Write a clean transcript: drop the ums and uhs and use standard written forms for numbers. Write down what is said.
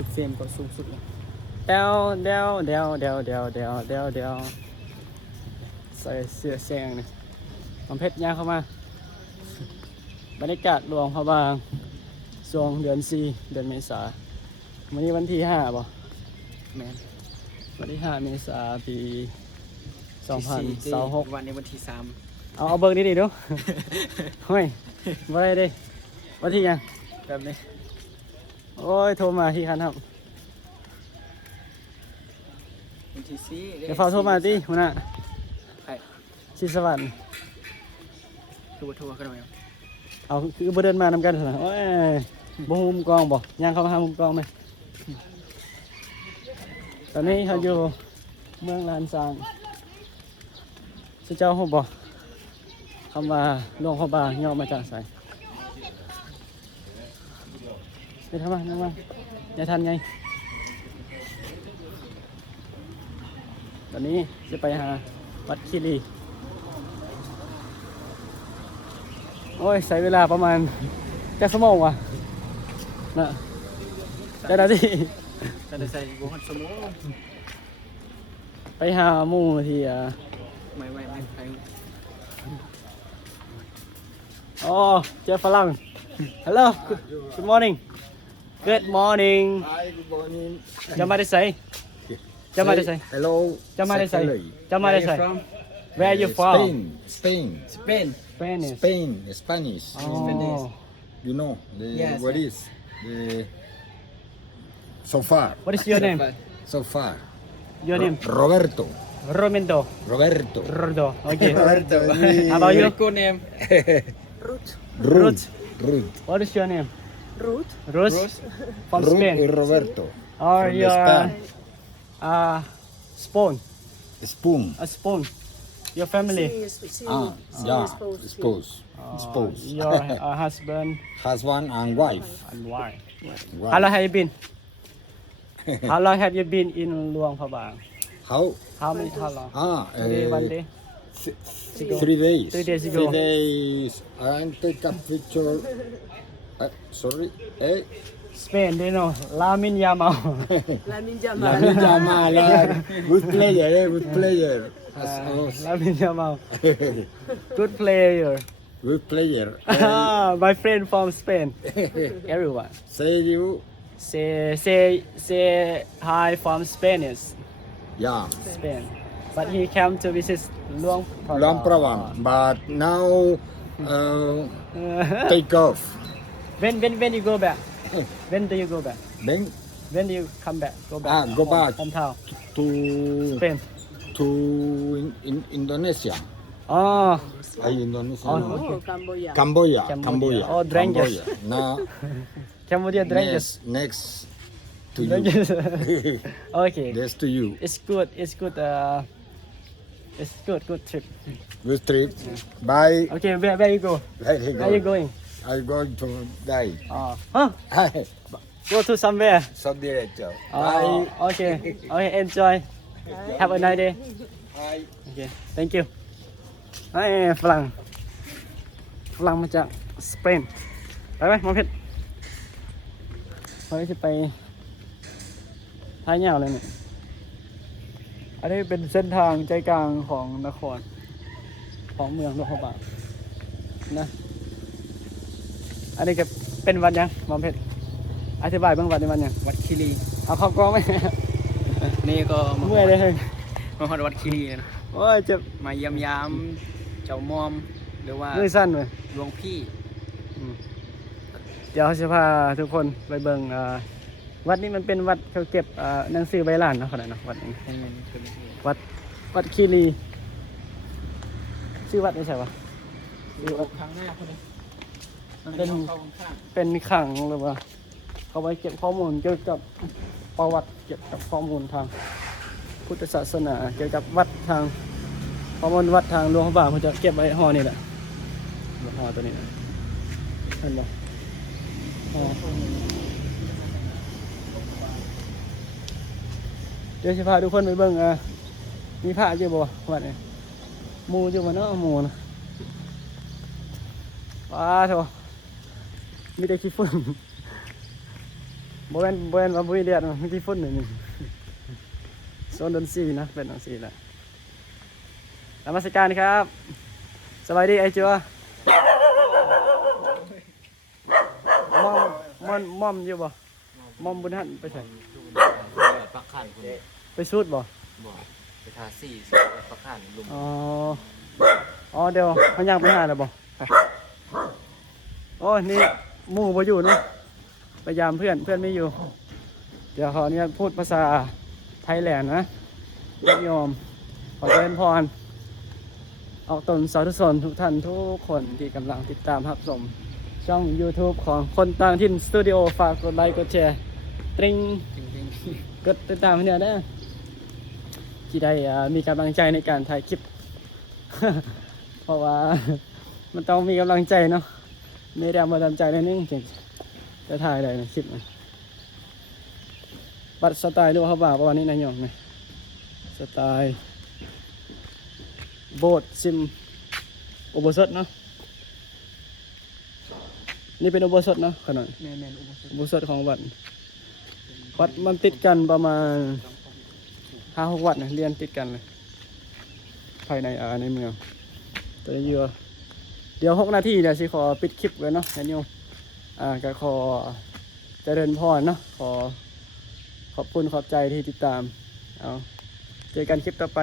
30เฟรมก็สูงสุดแล้วเดวใส่เสื้อแซงนี่มันเพชรย่างเข้ามาบรรยากาศหลวงพระบางช่วงเดือน4เดือนเมษายนวันนี้วันที่5บ่แม่นวันที่5เมษายนปี2026วันนี้วันที่3เอาเบิ่งดีๆดู เฮ้ยบ่ได้เด้วันที่หยังแบบนี้โอ้ยโทรมาที่คันครับวันที่4เดี๋ยวฟ้าโทรมาติหัวหน้าใครชิสวรรค์คือโทรกันหน่อยเอาคือบ่เดินมานำกันซั่นน่ะโอ้ยบ่ฮู้มุมกล้องบ่ย่างเข้ามาหามุมกล้องมั้ยตอนนี้เขาอยู่เมืองลานซางสิเจ้าฮู้บ่คำว่าหลวงพระบางย่อมาจากไสไปทำมานั่งมาอย่าทันไงตอนนี้จะไปหาวัดคีรีโอ้ยใช้เวลาประมาณแค่ชั่วโมงวะน่ะได้นาทีจะได้ใส่บ่ฮัดสมองไปหาหมู่ที่ไม่ไปอ๋อเจอฝรั่ง Hello good morning Good morning Hi, good morning. จะมาได้ไสจะมาได้ไส Hello. จะมาได้ไส Secretary. จะมาได้ไส Where you from Spain. Spain Spanish Spain. Spanish. Oh You know Yes. what is the so far. What is your name So far. Your name Roberto. Roberto Roberto. Okay Roberto. How about you Good name Ruth. Ruth. What is your name Ruth. Ruth from Ruth Spain and Roberto. Or From your Spain. spoon Spoon. a spoon your family Yeah. Spouse. your husband Husband and wife. and wife Wife. How long have you been How long have you been in หลวงพระบาง How How long Today, one day 3 days. 3 days ago. 3 days. And take a picture. Sorry. Spain they know Lamin Yamal Lamin Jamal. Lamin Jamal. Good player. Good player. Lamin Yamal good player Good player. My friend from Spain everyone Say you. say hi from Spanish Yeah. Spain but he came to visit หลวงพระบาง Lamprawan. But now take off. when you go back when do you go back Then when do you come back go back go back hometown to Spain Indonesia. Oh Indonesia. Oh, Cambodia. Cambodia. Oh, Drangers. Now Cambodia Drangers next to you. Drangers Okay That's to you. it's good it's good trip Good trip. Bye. Okay where you go where you going I'm going to die. Go to somewhere Subdirector. Okay enjoy have a nice day Bye. Okay thank you ฝรั่งมาจากสเปนไปไหมมองเพชรเราจะไปท้ายเหงาเลยเนี่ยอันนี้เป็นเส้นทางใจกลางของนครของเมืองหลวงพระบางนะอันนี้ก็เป็นวัดยังมองเพชรอธิบายเบื้องวัดในวันยัง วัดคีรี เอาเข้ากล้องไหม นี่ก็มา เมื่อยเลย มาฮอดวัดคีรีนะ โอ้ยเจ็บ มาเยี่ยมยามเจ้ามอมหรือว่า มือสั้นเลย หลวงพี่ เดี๋ยวจะพาทุกคนไปเบิ่งวัดนี้มันเป็นวัดเขาเก็บหนังสือใบลานเนาะขนาดเนาะวัดนี้วัดคีรีชื่อวัดไม่ใช่ปะ อยู่ข้างหน้าคนนี้เป็นขังหรือว่าเขาไว้เก็บข้อมูลเกี่ยวกับประวัติเกี่ยวกับข้อมูลทางพุทธศาสนาเกี่ยวกับวัดทางข้อมูลวัดทางหลวงพระบางเขาจะเก็บไว้ห่อนี่แหละห่อตัวนี้นะเห็นบ่เดี๋ยวจะพาทุกคนไปเบิ่งมีพระอยู่บ่วัดนี้หมู่อยู่บ่เนาะหมู่นะว้าโธ่มีแต่ขี้ฝุ่น บ่แม่นว่าบ่มีแดดมันที่ฝนนี่โซนดนซีนะเป็นจังซี่แหละนมัสการครับสบายดีไอ้จัวมอมอยู่บ่มอมบุญหันไปใส่ ปักขันคุณ ไปสูดบ่ บอกไปทาสี่ปักขันลุม อ๋อเดี๋ยวเขาย่างไปหาแล้วบ่ไปโอ้นี่หมู่บ่อยู่เนาะพยายามเพื่อนไม่อยู่ เดี๋ยวขออนุญาตพูดภาษาไทยแลนด์นะยอมขอเจริญพรออกตนสาธุชนทุกท่านทุกคนที่กำลังติดตามรับชมช่อง YouTube ของคนต่างถิ่นสตูดิโอฝากกดไลค์กดแชร์ตริง จริง กดติดตามเนี่ยนะที่ได้มีกำลังใจในการถ่ายคลิป เพราะว่า มันต้องมีกำลังใจเนาะมีแรงบันดาลใจนิดนึงถึงจะถ่ายได้ในคลิปนะบัดสไตล์ดูเขาบ่าประมาณนี้นะโยมนะสไตล์โบสถ์ซิมอุโบสถเนาะนี่เป็นอุโบสถเนาะขนาด ๆแม่นอุปสมบท อุโบสถของวัดมันติดกันประมาณ5-6 วัดนะเรียนติดกันเลยภายในในเมืองตัวนี้เยอะเดี๋ยว6 นาทีเดี๋ยวสิขอปิดคลิปไว้เนาะแอนนิวก็ขอเจริญพรเนาะขอบคุณขอบใจที่ติดตามเอาเจอกันคลิปต่อไป